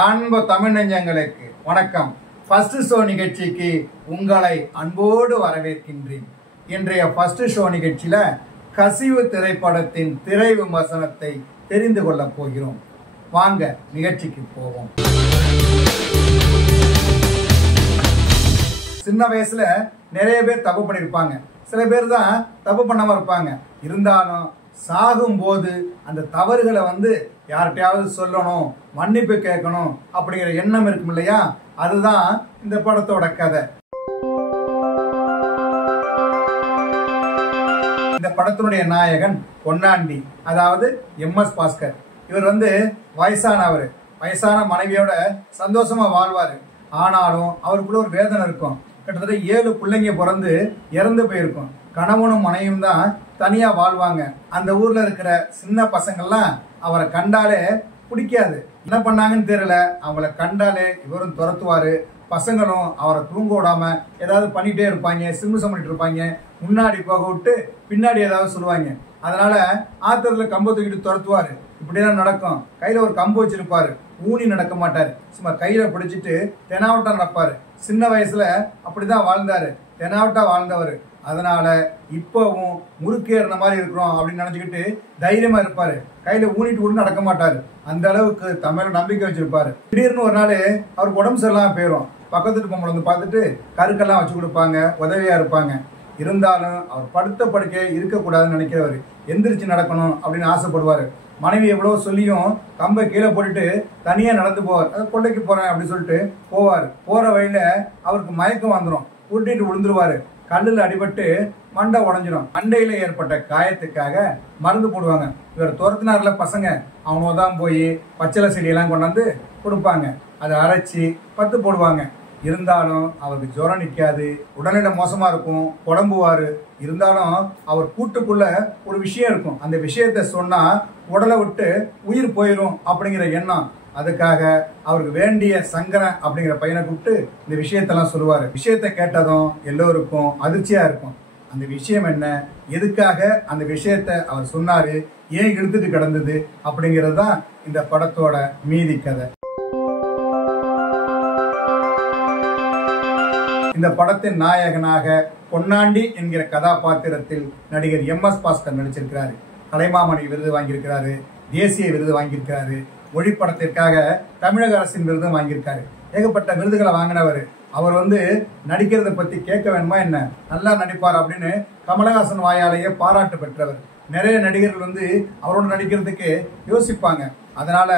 அன்பு தமிழ் நெஞ்சங்களுக்கு வணக்கம். ஃபர்ஸ்ட் ஷோ நிகழ்ச்சிக்கு உங்களை அன்போடு வரவேற்கின்றேன். இன்றைய ஃபர்ஸ்ட் ஷோ நிகழ்ச்சியில கசிவு திரைப்படத்தின் திரை விமர்சனத்தை தெரிந்து கொள்ள போகிறோம். வாங்க நிகழ்ச்சிக்கு போவோம். சின்ன வயசுல நிறைய பேர் தப்பு பண்ணிருப்பாங்க, சில பேர் தான் தப்பு பண்ணாம இருப்பாங்க. இருந்தாலும் சாகும் போது அந்த தவறுகளை யார்கிட்டயாவது சொல்லணும், மன்னிப்பு கேட்கணும் அப்படிங்கிற எண்ணம் இருக்கும் இல்லையா, அதுதான் இந்த படத்தோட கதை. இந்த படத்தினுடைய நாயகன் பொன்னாண்டி, அதாவது எம்.எஸ். பாஸ்கர். இவர் வயசானவர், வயசான மனைவியோட சந்தோஷமா வாழ்வாரு. ஆனாலும் அவருக்குள்ள ஒரு வேதனை இருக்கும். கிட்டத்தட்ட 7 பிள்ளைங்க பிறந்து இறந்து போயிருக்கும். கணவனும் மனைவியும் தான் தனியா வாழ்வாங்க. அந்த ஊர்ல இருக்கிற சின்ன பசங்கள்லாம் அவரை கண்டாலே பிடிக்காது. என்ன பண்ணாங்கன்னு தெரியல, அவங்கள கண்டாலே இவரும் துரத்துவாரு. பசங்களும் அவரை தூங்க விடாம ஏதாவது பண்ணிட்டே இருப்பாங்க, சிம்மிசம் பண்ணிட்டு இருப்பாங்க. முன்னாடி போக விட்டு பின்னாடி ஏதாவது சொல்லுவாங்க. அதனால ஆத்திரத்துல கம்பை தூக்கிட்டு துரத்துவாரு. இப்படிதான் நடக்கும். கையில ஒரு கம்பு வச்சிருப்பாரு, ஊனி நடக்க மாட்டாரு, சும்மா கையில பிடிச்சிட்டு தெனாவட்டா நடப்பாரு. சின்ன வயசுல அப்படிதான் வாழ்ந்தாரு, தெனாவட்டா வாழ்ந்தவர். அதனால இப்பவும் முறுக்கேறின மாதிரி இருக்கிறோம் அப்படின்னு நினைச்சுக்கிட்டு தைரியமா இருப்பாரு. கையில ஊனிட்டு கூட நடக்க மாட்டாரு. அந்த அளவுக்கு தமிழ நம்பிக்கை வச்சிருப்பாரு. திடீர்னு ஒரு நாள் அவருக்கு உடம்பு சரியில்லாம போயிடும். பக்கத்து பொம்பளை பார்த்துட்டு கருக்கெல்லாம் வச்சு கொடுப்பாங்க, உதவியா இருப்பாங்க. இருந்தாலும் அவர் படுத்த படுக்கை இருக்கக்கூடாதுன்னு நினைக்கிறவர், எந்திரிச்சு நடக்கணும் அப்படின்னு ஆசைப்படுவாரு. மனைவி எவ்வளவு சொல்லியும் கம்பை கீழே போட்டுட்டு தனியா நடந்து போவார். கொள்ளைக்கு போறேன் அப்படின்னு சொல்லிட்டு போவார். போற வழியில அவருக்கு மயக்கம் வந்துடும், கூட்டிட்டு விழுந்துருவாரு. கல்லுல அடிபட்டு மண்டை உடஞ்சிடும். மண்டையில ஏற்பட்ட காயத்துக்காக மருந்து போடுவாங்க. இவர் துரத்தினார்ல பசங்க, அவனதான் போய் பச்சளை செடியெல்லாம் கொண்டாந்து கொடுப்பாங்க. அதை அரைச்சி பத்து போடுவாங்க. இருந்தாலும் அவருக்கு ஜுரம் நிற்காது, உடல்நிலை மோசமா இருக்கும், குழம்புவாரு. இருந்தாலும் அவர் கூட்டுக்குள்ள ஒரு விஷயம் இருக்கும். அந்த விஷயத்த சொன்னா உடலை விட்டு உயிர் போயிடும் அப்படிங்கிற எண்ணம். அதுக்காக அவருக்கு வேண்டிய சங்கரன் அப்படிங்கிற பையனை கூப்பிட்டு இந்த விஷயத்தெல்லாம் சொல்லுவாரு. விஷயத்த கேட்டதும் எல்லோருக்கும் அதிர்ச்சியா இருக்கும். அந்த விஷயம் என்ன, எதுக்காக அந்த விஷயத்த அவர் சொன்னாரு, ஏன் இழுத்துட்டு கிடந்தது அப்படிங்கிறது தான் இந்த படத்தோட மீதி கதை. இந்த படத்தின் நாயகனாக பொன்னாண்டி என்கிற கதாபாத்திரத்தில் நடிகர் எம்.எஸ். பாஸ்கர் நடிச்சிருக்கிறாரு. கலைமாமணி விருது வாங்கியிருக்கிறாரு, தேசிய விருது வாங்கியிருக்கிறாரு, மொழி படத்திற்காக தமிழக அரசின் விருது வாங்கியிருக்காரு. ஏகப்பட்ட விருதுகளை வாங்கினவர். அவர் நடிக்கிறத பத்தி கேட்க வேணுமா என்ன, நல்லா நடிப்பார் அப்படின்னு கமலஹாசன் வாயாலேயே பாராட்டு பெற்றவர். நிறைய நடிகர்கள் அவரோட நடிக்கிறதுக்கு யோசிப்பாங்க. அதனால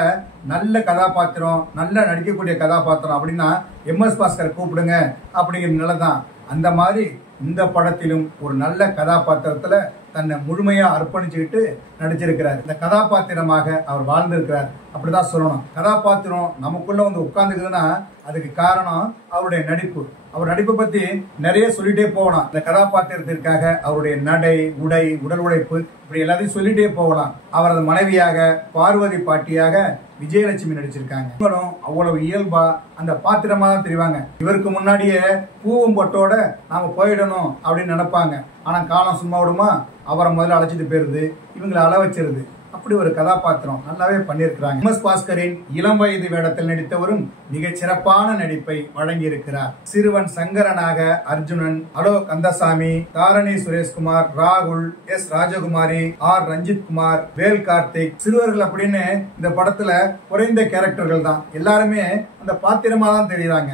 நல்ல கதாபாத்திரம், நல்ல நடிக்கக்கூடிய கதாபாத்திரம் அப்படின்னா எம்.எஸ். பாஸ்கர் கூப்பிடுங்க அப்படிங்கிற நிலைதான். அந்த மாதிரி இந்த படத்திலும் ஒரு நல்ல கதாபாத்திரத்துல தன்னை முழுமையா அர்ப்பணிச்சுக்கிட்டு நடிச்சிருக்கிறார். இந்த கதாபாத்திரமாக அவர் வாழ்ந்திருக்கிறார் அப்படிதான் சொல்லணும். கதாபாத்திரம் நமக்குள்ள உட்கார்ந்துக்குதுன்னா அதுக்கு காரணம் அவருடைய நடிப்பு. அவர் நடிப்பை பத்தி நிறைய சொல்லிட்டே போகலாம். இந்த கதாபாத்திரத்திற்காக அவருடைய நடை, உடை, உடல் உழைப்பு, இப்படி எல்லாத்தையும் சொல்லிட்டே போகலாம். அவரது மனைவியாக பார்வதி பாட்டியாக விஜயலட்சுமி நடிச்சிருக்காங்க. இவங்களும் அவ்வளவு இயல்பா அந்த பாத்திரமா தான் தெரிவாங்க. இவருக்கு முன்னாடியே பூவும் பொட்டோட நாம போயிடணும் அப்படின்னு நினைப்பாங்க. ஆனா காலம் சும்மா விடுமா, அவரை முதல்ல அழைச்சிட்டு போயிருது, இவங்களை அள வச்சிருது. அப்படி ஒரு கதாபாத்திரம் நல்லாவே பண்ணியிருக்கிறாங்க. எம்.எஸ். பாஸ்கரின் இளம் வயது வேடத்தில் நடித்தவரும் மிகச் சிறப்பான நடிப்பை வழங்கி இருக்கிறார். சிறுவன் சங்கரனாக அர்ஜுனன், அலோ கந்தசாமி, தாரணி சுரேஷ்குமார், ராகுல், எஸ். ராஜகுமாரி, ஆர். ரஞ்சித் குமார், வேல் கார்த்திக், சிறுவர்கள் அப்படின்னு இந்த படத்துல குறைந்த கேரக்டர்கள் தான். எல்லாருமே அந்த பாத்திரமா தான் தெரியுறாங்க.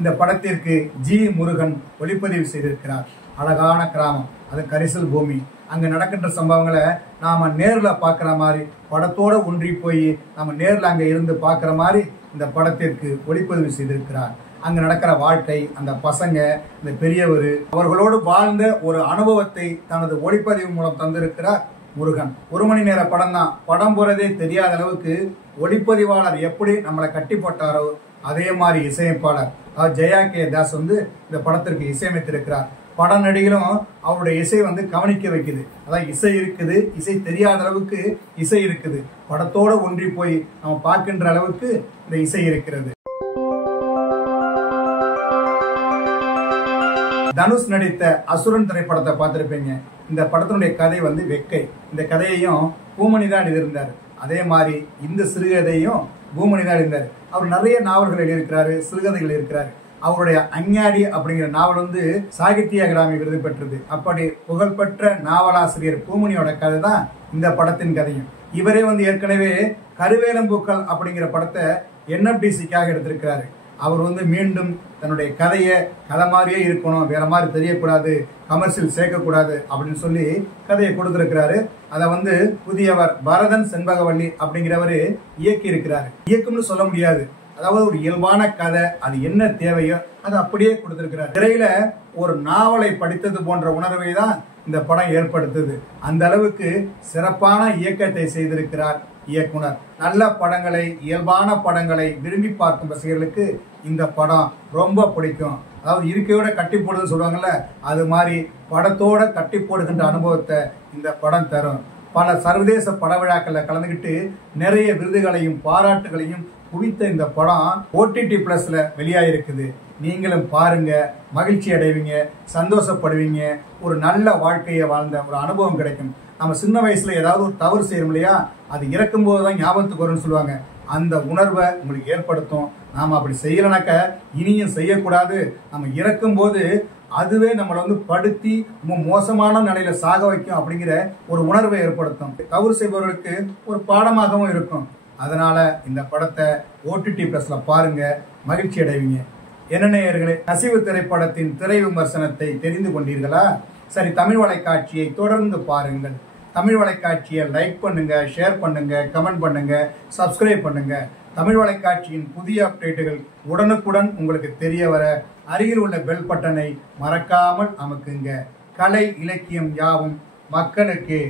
இந்த படத்திற்கு ஜி. முருகன் ஒளிப்பதிவு செய்திருக்கிறார். அழகான கிராமம், அது கரிசல் பூமி. அங்க நடக்கின்ற சம்பவங்களை நாம நேர்ல பாக்குற மாதிரி, படத்தோட ஒன்றி போய் நாம நேர்ல அங்க இருந்து பாக்குற மாதிரி இந்த படத்திற்கு ஒளிப்பதிவு செய்திருக்கிறார். அங்க நடக்கிற வாழ்க்கை, அந்த பசங்க, இந்த பெரியவர், அவர்களோடு வாழ்ந்த ஒரு அனுபவத்தை தனது ஒளிப்பதிவு மூலம் தந்திருக்கிறார் முருகன். 1 மணி நேர படம் தான். படம் போறதே தெரியாத அளவுக்கு ஒளிப்பதிவாளர் எப்படி நம்மளை கட்டி போட்டாரோ அதே மாதிரி இசையமைப்பாளர் ஜெயா கே தாஸ் இந்த படத்திற்கு இசையமைத்திருக்கிறார். பட நடிகரும் அவருடைய இசை கவனிக்க வைக்குது. அதான் இசை இருக்குது, இசை தெரியாத அளவுக்கு இசை இருக்குது. படத்தோட ஒன்றி போய் நம்ம பார்க்கின்ற அளவுக்கு இந்த இசை இருக்கிறது. தனுஷ் நடித்த அசுரன் திரைப்படத்தை பார்த்திருப்பீங்க. இந்த படத்தினுடைய கதை வந்து வெக்கை. இந்த கதையையும் பூமணி தான் எழுதியிருந்தார். அதே மாதிரி இந்த சிறுகதையும் பூமணி தான் எழுதினார். அவர் நிறைய நாவல்கள் எழுதியிருக்கிறாரு, சிறுகதைகள் இருக்கிறாரு. அவருடைய அஞ்ஞாடி அப்படிங்கிற நாவல் வந்து சாகித்ய அகாடமி விருது பெற்றது. அப்படி புகழ்பெற்ற நாவலாசிரியர் பூமணியோட கதை தான் இந்த படத்தின் கதையும். இவரே வந்து ஏற்கனவே கருவேலம்பூக்கள் அப்படிங்கிற படத்தை NFDC-க்காக எடுத்திருக்கிறாரு. அவர் வந்து மீண்டும் தன்னுடைய கதையை கதை மாதிரியே இருக்கணும், வேற மாதிரி தெரியக்கூடாது, கமர்ஷியல் சேர்க்கக்கூடாது அப்படின்னு சொல்லி கதையை கொடுத்திருக்கிறாரு. அதை வந்து புதியவர் பரதன் செண்பகவல்லி அப்படிங்கிறவரு இயக்கி இருக்கிறாரு. இயக்கும்னு சொல்ல முடியாது, அதாவது ஒரு இயல்பான கதை, அது என்ன தேவையோ அது அப்படியே கொடுத்திருக்கிறார். திரையில ஒரு நாவலை படித்தது போன்ற உணர்வை தான் இந்த படம் ஏற்படுத்துது. அந்த அளவுக்கு சிறப்பான இயக்கத்தை செய்திருக்கிறார் இயக்குனர். நல்ல படங்களை, இயல்பான படங்களை விரும்பி பார்க்கும் ரசிகர்களுக்கு இந்த படம் ரொம்ப பிடிக்கும். அதாவது இருக்கையோட கட்டி போடுதுன்னு சொல்லுவாங்கல்ல, அது மாதிரி படத்தோட கட்டி போடுகின்ற அனுபவத்தை இந்த படம் தரும். பல சர்வதேச பட விழாக்கள்ல கலந்துகிட்டு நிறைய விருதுகளையும் பாராட்டுகளையும் குவித்த இந்த படம் OTT+ல வெளியாயிருக்குது. நீங்களும் பாருங்க, மகிழ்ச்சி அடைவீங்க, சந்தோஷப்படுவீங்க, ஒரு நல்ல வாழ்க்கையை வாழ்ந்த ஒரு அனுபவம் கிடைக்கும். நம்ம சின்ன வயசுல ஏதாவது ஒரு தவறு செய்யறோம் இல்லையா, அது இறக்கும் போதுதான் ஞாபகத்துக்கு வரும்னு சொல்லுவாங்க. அந்த உணர்வை உங்களுக்கு ஏற்படுத்தும். நாம அப்படி செய்யலனாக்க இனியும் செய்யக்கூடாது. நம்ம இறக்கும் போது அதுவே நம்மளை வந்து படுத்தி மோசமான நிலையில சாக வைக்கும் அப்படிங்கிற ஒரு உணர்வை ஏற்படுத்தும். தவறு செய்பவர்களுக்கு ஒரு பாடமாகவும் இருக்கும். அதனால இந்த படத்தை OTT+ல பாருங்க, மகிழ்ச்சி அடைவீங்க. என்ன நேயர்களே, கசிவு திரைப்படத்தின் திரை விமர்சனத்தை தெரிந்து கொண்டீர்களா? சரி, தமிழ் வலைக்காட்சியை தொடர்ந்து பாருங்கள். தமிழ் வலைக்காட்சியை லைக் பண்ணுங்க, ஷேர் பண்ணுங்க, கமெண்ட் பண்ணுங்க, சப்ஸ்கிரைப் பண்ணுங்க. தமிழ் வலைக்காட்சியின் புதிய அப்டேட்டுகள் உடனுக்குடன் உங்களுக்கு தெரிய வர அருகில் உள்ள பெல் பட்டனை மறக்காமல் அமுக்குங்க. கலை இலக்கியம் யாவும் மக்களுக்கு.